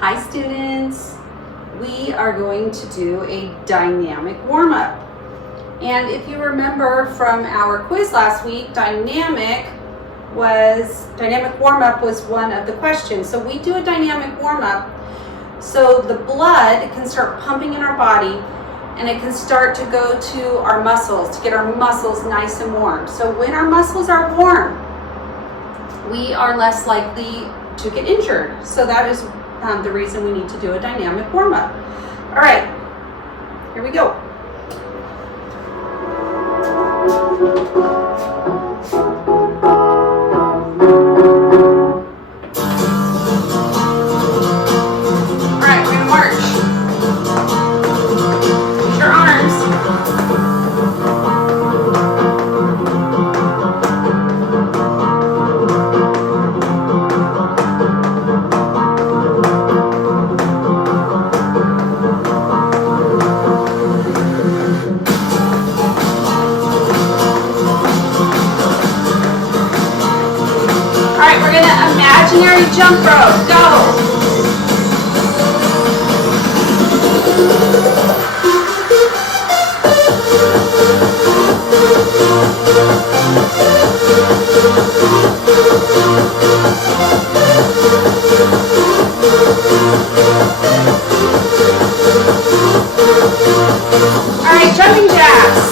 Hi students, we are going to do a dynamic warm-up. And if you remember from our quiz last week, dynamic warm-up was one of the questions. So we do a dynamic warm-up so the blood can start pumping in our body and it can start to go to our muscles to get our muscles nice and warm. So when our muscles are warm, we are less likely to get injured. So that is the reason we need to do a dynamic warm-up. All right, here we go. All right, we're gonna march. Use your arms. Imaginary jump rope, go! All right, jumping jacks.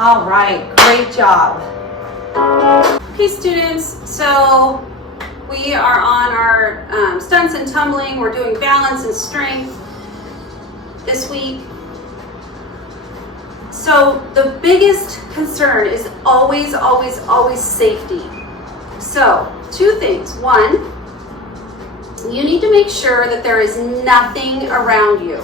All right, great job. Okay, students, so we are on our stunts and tumbling. We're doing balance and strength this week. So the biggest concern is always, always, always safety. So 2 things. 1, you need to make sure that there is nothing around you.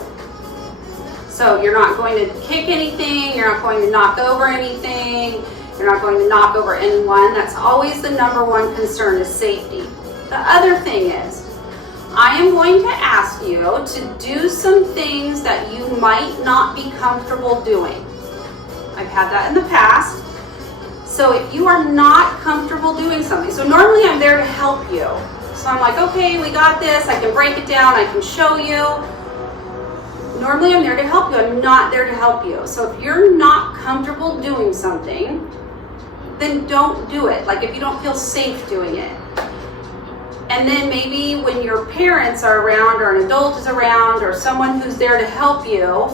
So you're not going to kick anything, you're not going to knock over anything, you're not going to knock over anyone. That's always the #1 concern, is safety. The other thing is, I am going to ask you to do some things that you might not be comfortable doing. I've had that in the past. So if you are not comfortable doing something, so normally I'm there to help you. So I'm like, okay, we got this, I can break it down, I can show you. Normally I'm there to help you. I'm not there to help you. So if you're not comfortable doing something, then don't do it. Like if you don't feel safe doing it. And then maybe when your parents are around or an adult is around or someone who's there to help you,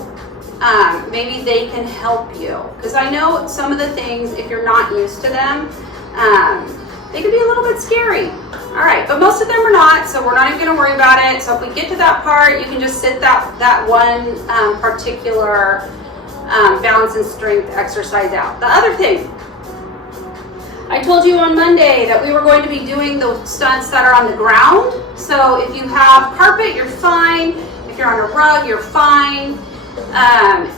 maybe they can help you. Because I know some of the things, if you're not used to them, they can be a little bit scary. All right, but most of them are not, so we're not even gonna worry about it. So if we get to that part, you can just sit that one particular balance and strength exercise out. The other thing, I told you on Monday that we were going to be doing the stunts that are on the ground. So if you have carpet, you're fine. If you're on a rug, you're fine.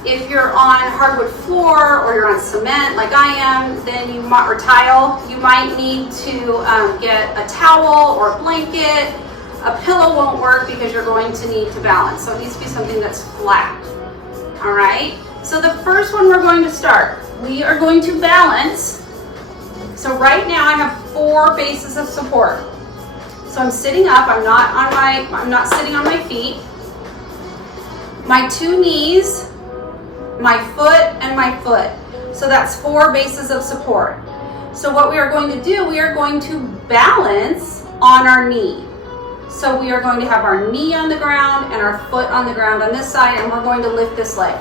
If you're on hardwood floor or you're on cement like I am, then you might, or tile, you might need to get a towel or a blanket. A pillow won't work because you're going to need to balance. So it needs to be something that's flat. All right. So the first one we're going to start, we are going to balance. So right now I have 4 bases of support. So I'm sitting up. I'm not sitting on my feet. My 2 knees, my foot, and my foot. So that's 4 bases of support. So what we are going to do, we are going to balance on our knee. So we are going to have our knee on the ground and our foot on the ground on this side, and we're going to lift this leg.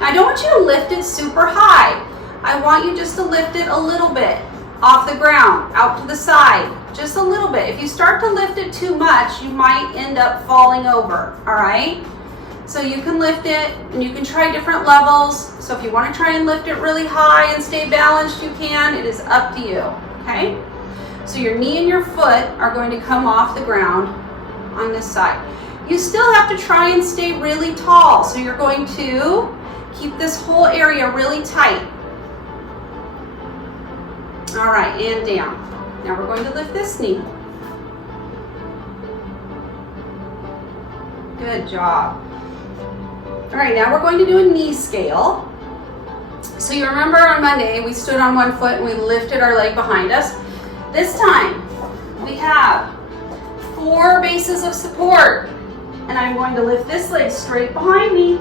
Now I don't want you to lift it super high. I want you just to lift it a little bit off the ground, out to the side, just a little bit. If you start to lift it too much, you might end up falling over, all right? So you can lift it, and you can try different levels. So if you want to try and lift it really high and stay balanced, you can. It is up to you, okay? So your knee and your foot are going to come off the ground on this side. You still have to try and stay really tall. So you're going to keep this whole area really tight. All right, and down. Now we're going to lift this knee. Good job. All right, now we're going to do a knee scale. So you remember on Monday, we stood on one foot and we lifted our leg behind us. This time, we have 4 bases of support. And I'm going to lift this leg straight behind me.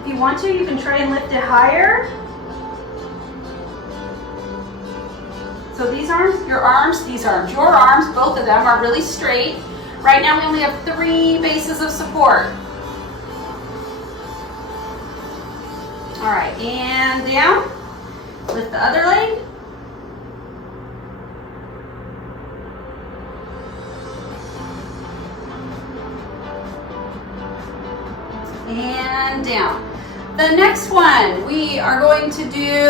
If you want to, you can try and lift it higher. So these arms, your arms, these arms, your arms, both of them are really straight. Right now we only have 3 bases of support. All right, and down. Lift the other leg. And down. The next one, we are going to do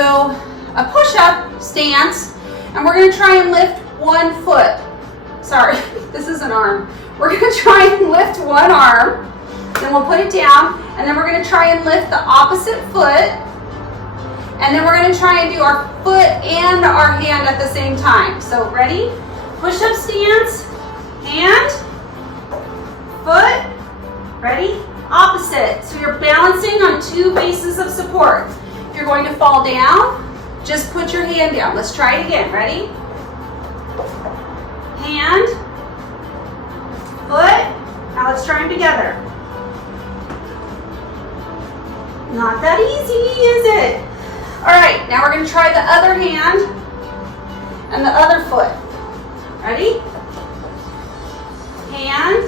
a push-up stance, and we're going to try and lift 1 foot. Sorry, this is an arm. We're going to try and lift 1 arm, then we'll put it down, and then we're going to try and lift the opposite foot, and then we're going to try and do our foot and our hand at the same time. So ready? Push-up stance, hand, foot, ready? Opposite. So you're balancing on 2 bases of support. If you're going to fall down, just put your hand down. Let's try it again. Ready? Hand, foot. Now let's try them together. Not that easy, is it? All right, now we're going to try the other hand and the other foot. Ready? Hand,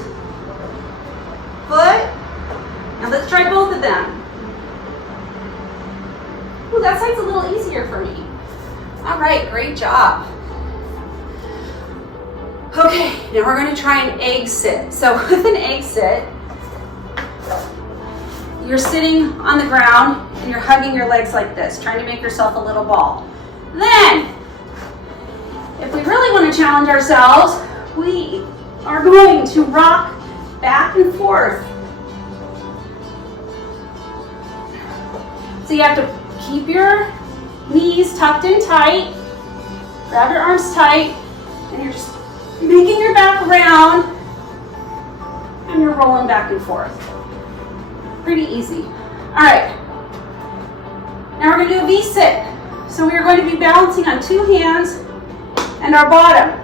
foot. Now let's try both of them. Ooh, that side's a little easier for me. All right, great job. Okay, now we're going to try an egg sit. So with an egg sit, you're sitting on the ground and you're hugging your legs like this, trying to make yourself a little ball. Then, if we really want to challenge ourselves, we are going to rock back and forth. So you have to keep your knees tucked in tight, grab your arms tight, and you're just making your back round, and you're rolling back and forth. Pretty easy. All right, now we're going to do a V-sit. So we are going to be balancing on 2 hands and our bottom.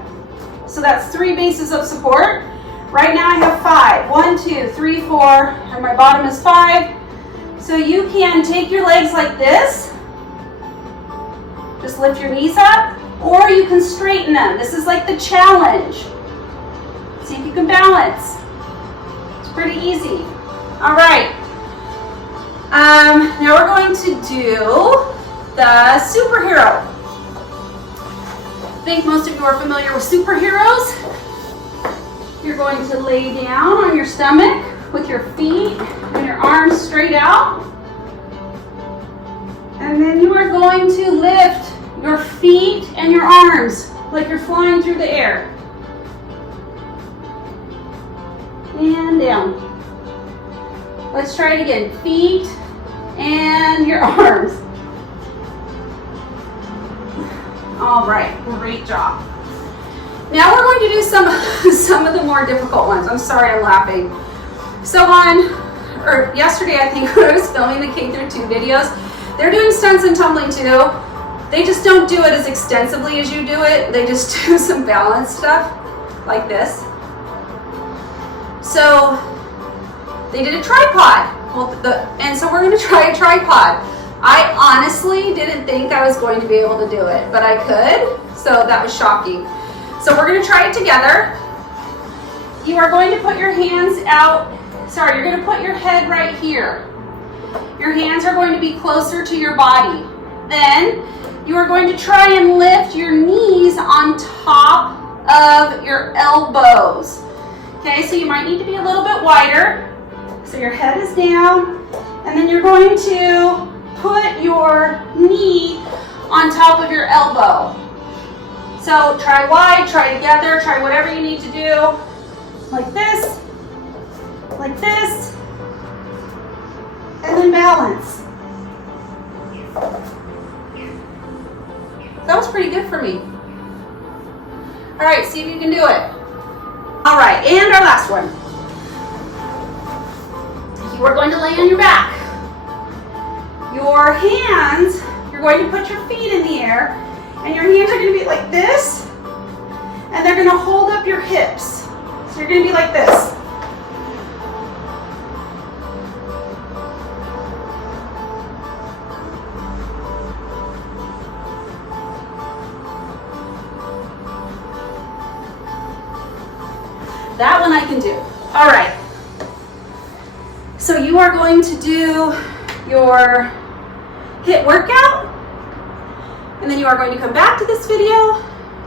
So that's 3 bases of support. Right now I have 5. 1, 2, 3, 4, and my bottom is 5. So you can take your legs like this, just lift your knees up, or you can straighten them. This is like the challenge. See if you can balance. It's pretty easy. All right. Now we're going to do the superhero. I think most of you are familiar with superheroes. You're going to lay down on your stomach with your feet and your arms straight out. And then you are going to lift your feet and your arms like you're flying through the air. And down. Let's try it again. Feet and your arms. All right, great job. Now we're going to do some of the more difficult ones. I'm sorry, I'm laughing. So yesterday I think when I was filming the K through 2 videos, they're doing stunts and tumbling too. They just don't do it as extensively as you do it. They just do some balance stuff like this. So they did a tripod. And so we're going to try a tripod. I honestly didn't think I was going to be able to do it, but I could. So that was shocking. So we're going to try it together. You are going to put your hands out. Sorry, you're going to put your head right here. Your hands are going to be closer to your body. Then you are going to try and lift your knees on top of your elbows. Okay, so you might need to be a little bit wider. So your head is down, and then you're going to put your knee on top of your elbow. So try wide, try together, try whatever you need to do. Like this, and then balance. That was pretty good for me. All right, see if you can do it. All right, and our last one. You are going to lay on your back. Your hands, you're going to put your feet in the air, and your hands are going to be like this, and they're going to hold up your hips. So you're going to be like this. That one I can do. All right. So you are going to do your HIIT workout, and then you are going to come back to this video,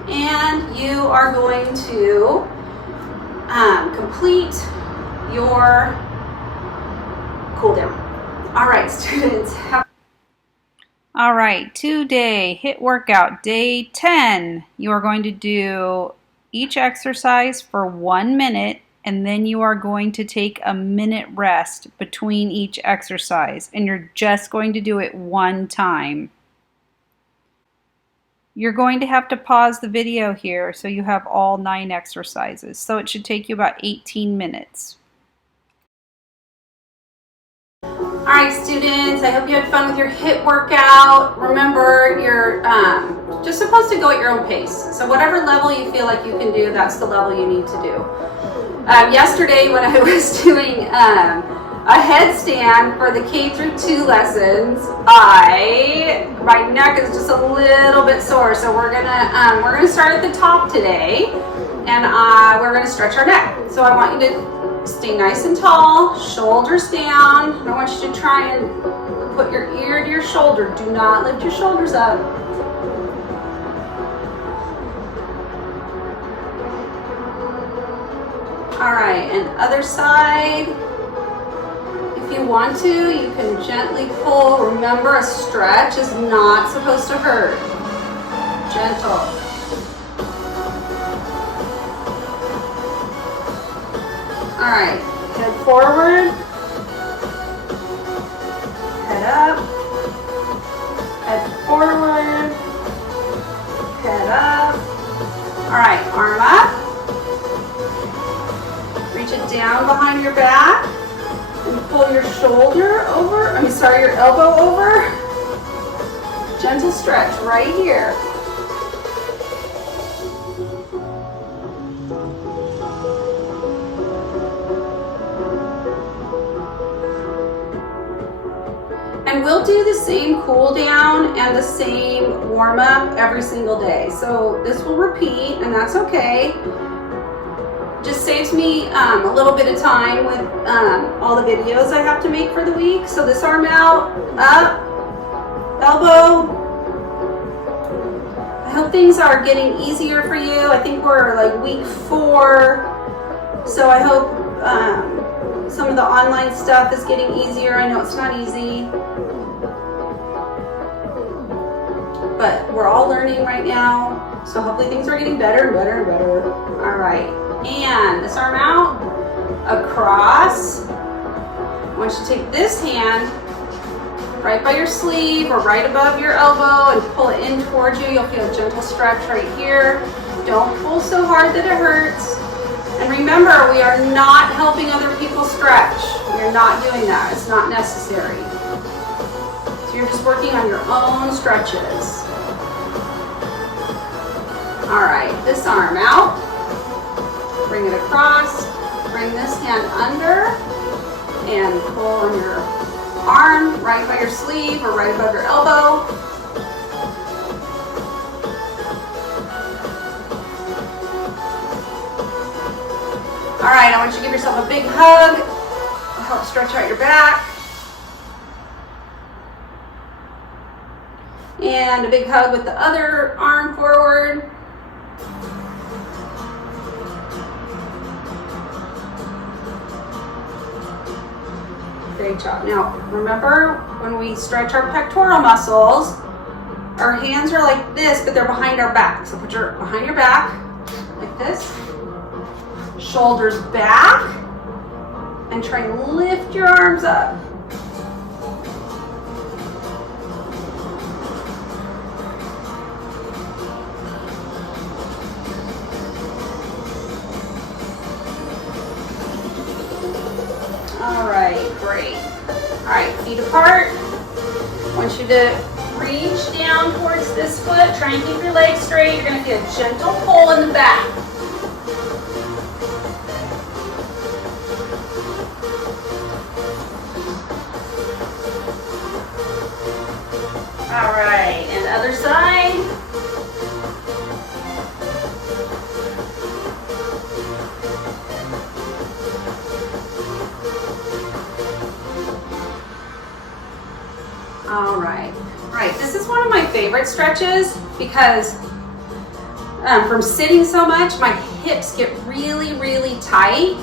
and you are going to complete your cool down. All right, students. All right, today, HIIT workout, day 10. You are going to do each exercise for 1 minute, and then you are going to take a minute rest between each exercise, and you're just going to do it 1 time. You're going to have to pause the video here so you have all 9 exercises. So it should take you about 18 minutes. All right, students, I hope you had fun with your HIIT workout. Remember, you're just supposed to go at your own pace. So whatever level you feel like you can do, that's the level you need to do. Yesterday when I was doing a headstand for the K through 2 lessons, my neck is just a little bit sore. So we're gonna start at the top today, and we're gonna stretch our neck. So I want you to stay nice and tall, shoulders down. I want you to try and put your ear to your shoulder. Do not lift your shoulders up. All right, and other side. If you want to, you can gently pull. Remember, a stretch is not supposed to hurt. Gentle. All right, head forward, head up, head forward, head up. All right, arm up. Reach it down behind your back and pull your shoulder over, your elbow over. Gentle stretch right here. And we'll do the same cool down and the same warm up every single day. So this will repeat, and that's okay. Just saves me a little bit of time with all the videos I have to make for the week. So this arm out, up, elbow. I hope things are getting easier for you. I think we're like week 4. So I hope some of the online stuff is getting easier. I know it's not easy, but we're all learning right now. So hopefully things are getting better and better and better. All right, and this arm out, across. I want you to take this hand right by your sleeve or right above your elbow and pull it in towards you. You'll feel a gentle stretch right here. Don't pull so hard that it hurts. And remember, we are not helping other people stretch. We are not doing that. It's not necessary. So you're just working on your own stretches. All right, this arm out. Bring it across. Bring this hand under and pull on your arm right by your sleeve or right above your elbow. All right, I want you to give yourself a big hug. It'll help stretch out your back. And a big hug with the other arm forward. Great job. Now, remember when we stretch our pectoral muscles, our hands are like this, but they're behind our back. So put your behind your back like this. Shoulders back, and try and lift your arms up. All right, great. All right, feet apart. I want you to reach down towards this foot. Try and keep your legs straight. You're going to feel a gentle pull in the back. All right, and other side. All right, this is one of my favorite stretches because from sitting so much, my hips get really, really tight.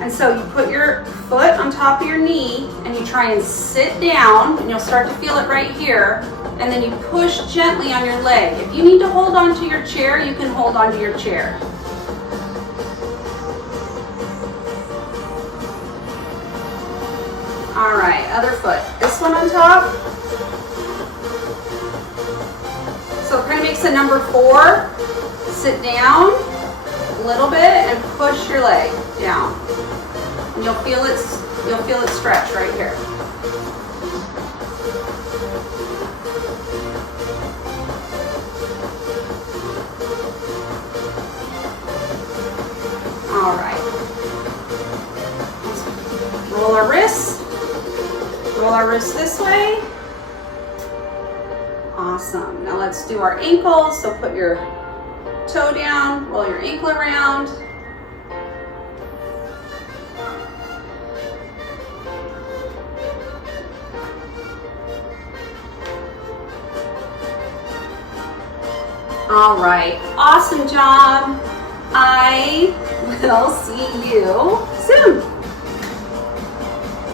And so you put your foot on top of your knee and you try and sit down, and you'll start to feel it right here. And then you push gently on your leg. If you need to hold on to your chair, you can hold on to your chair. All right, other foot. This one on top. So it kind of makes a number 4. Sit down a little bit and push your leg down. And you'll feel it stretch right here. All right. Let's roll our wrists. Roll our wrists this way. Awesome. Now let's do our ankles. So put your toe down, roll your ankle around. All right, awesome job. I will see you soon.